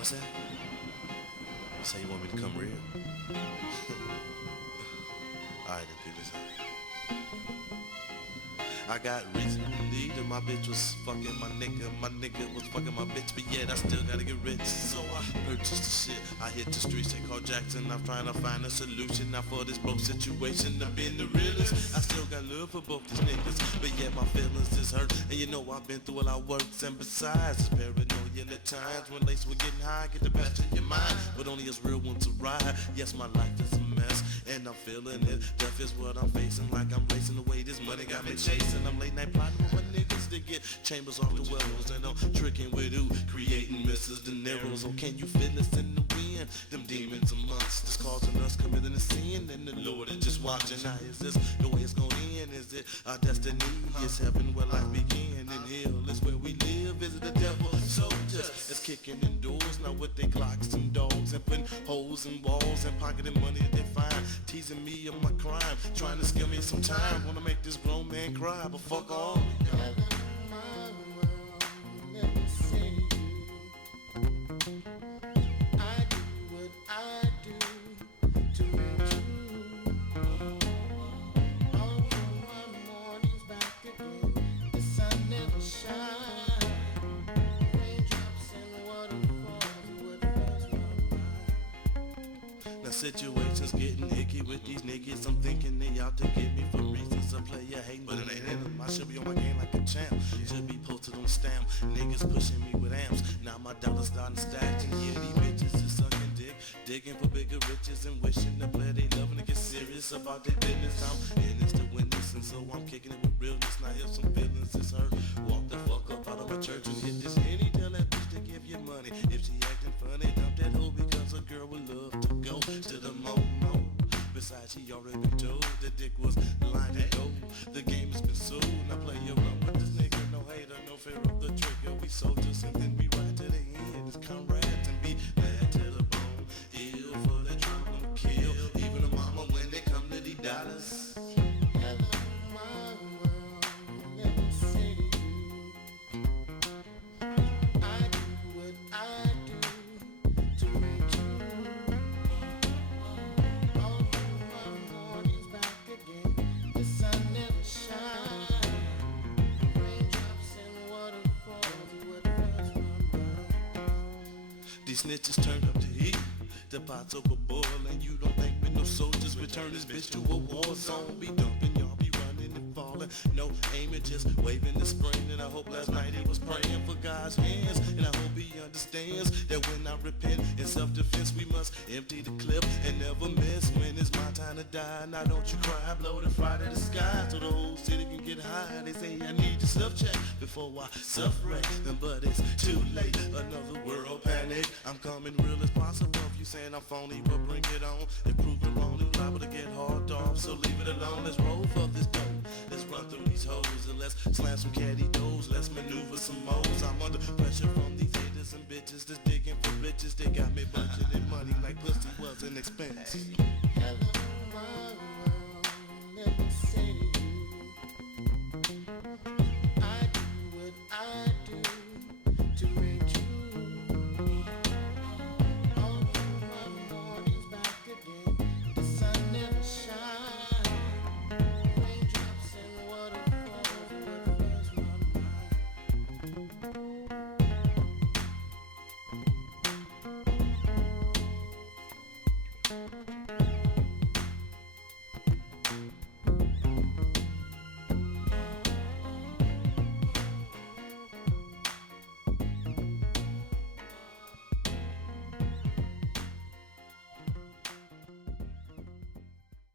What's that? You say you want me to come real? Alright, then peep this out. I got reason to believe that my bitch was fucking my nigga was fucking my bitch, but yet I still gotta get rich. So I purchased the shit, I hit the streets, they call Jackson, I'm trying to find a solution. Now for this broke situation, I'm being the realest. I still got love for both these niggas, but yet my feelings is hurt. And you know I've been through a lot of works, and besides, it's paranoia at times when lace were getting high, get the best of your mind, but only us real ones to ride. Yes, my life is a mess, and I'm feeling it. Death is what I'm facing, like I'm racing away. This money got me chasing. I'm late night plotting with my niggas to get chambers off the wells, and I'm tricking with who, creating Mrs. De Niro's. Oh, can you feel us in the wind? Them demons amongst us, causing us committing a sin, and the Lord is just watching. Now is this the way it's gonna end? Is it our destiny? Is heaven where life begin, and hell is where we live? Is it the devil? Soldiers is kicking in doors now with their clocks and dogs, and putting holes in walls and pocketing money that they find, teasing me of my crime, trying to scare me some time. Wanna make this grown man cry, but fuck all. Situations getting icky with these niggas. I'm thinking they out to get me for reasons. A player hating, but it ain't in them. I should be on my game like a champ. Should be posted on stamp. Niggas pushing me with amps. Now my dollars starting stacking. Yeah, these bitches is sucking dick, digging for bigger riches and wishing to play they loving to get serious about their business. I'm in this to witness, and so I'm kicking it with realness. Now if some feelings is hurt, walk the fuck up out of my church and hit this henny. Tell that bitch to give you money. If she acting funny, dump that hoe, because a girl would love to go to the mo-mo. Besides, she already been told the dick was the line to go. The game has been sold. Now play your run with this nigga. No hater, no fear of the trigger. We soldiers and then we ride to the end. It's comrades and be bad to the bone. Ill for the drama, kill even the mama when they come to the dollars. These snitches turned up the heat, the pot's overboard, and you don't think with no soldiers we turn this bitch to a war zone. Be dumping, y'all be running and falling, no aiming, just waving the spring. And I hope last night he was praying for God's hands, and I hope he understands that when I repent in self-defense, we must empty the clip and never miss when it's my time to die. Now don't you cry, blow the fire to the sky so the whole city can get high. They say I need to self-check before I suffer, but it's too late. Another world panic. I'm coming real as possible. If you saying I'm phony, but bring it on. If proven wrong, it's liable to get hard off. So leave it alone. Let's roll for this dope. Let's run through these hoes and let's slam some caddy doors. Let's maneuver some moles. I'm under pressure from these haters and bitches that's digging for riches. They got me budgeting money like pussy was an expense.